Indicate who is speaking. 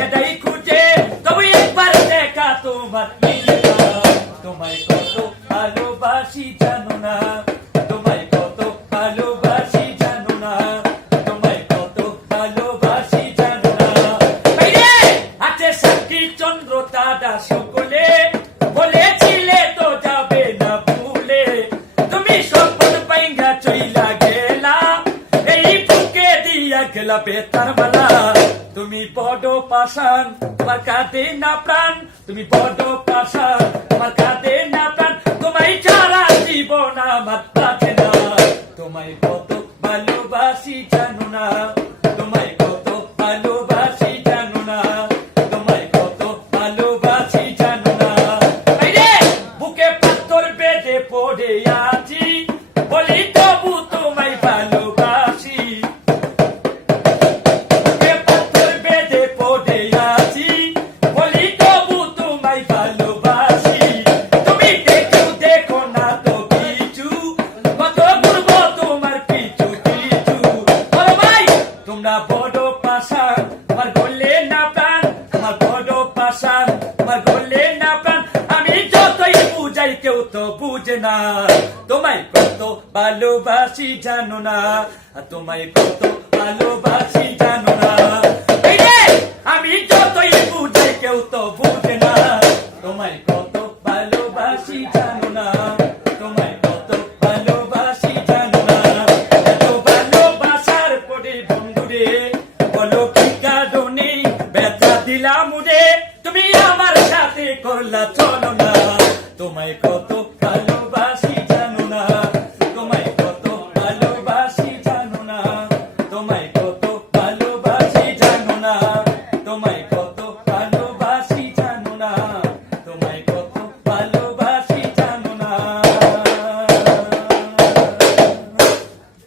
Speaker 1: তোমায় খুঁজে। তবে একবার দেখা তোমার তোমায় কত ভালোবাসি জানো না। তোমায় কত ভালোবাসি জানো না। তোমায় কত ভালোবাসি জানো না। আছে সাক্ষী চন্দ্র তারা সকলে। বলেছিলে তো যাবে না ভুলে। তুমি স্বপ্ন পাইঙ্গা চইলা গেলা। এই বুকে দিয়া গেলা বেতার বালা তুমি বড় পাশান তোমার কাঁদে না প্রাণ। তুমি বড় পাশান তোমার কাঁদে না প্রাণ। তোমায় ছাড়া জীবন আমার থাকে না। তোমায় কত ভালোবাসি, জানো না। তোমায় কত ভালোবাসি, জানো না। তোমায় কত ভালোবাসি, জানো না। বুকে পাথর বেঁধে পড়ে আছি। বলি তবু তোমায় ভালোবাসি। বড় আমার গলে না প্রাণ, আমার বড় পাশান আমার গলে না প্রাণ। আমি যতই বুঝাই, কেউ তো বুঝে না। তোমায় কত ভালোবাসি, জানো না। তোমায় কত ভালোবাসি, জানো না। আমি যতই বুঝাই, কেউ তো বুঝে না। তোমায় কত ভালোবাসি, জানো না। ভালোবাসি করলা, চলো না। তোমায় কত ভালোবাসি, জানো না। তোমায় কত ভালোবাসি, জানো না। তোমায় কত ভালোবাসি, জানো না। তোমায়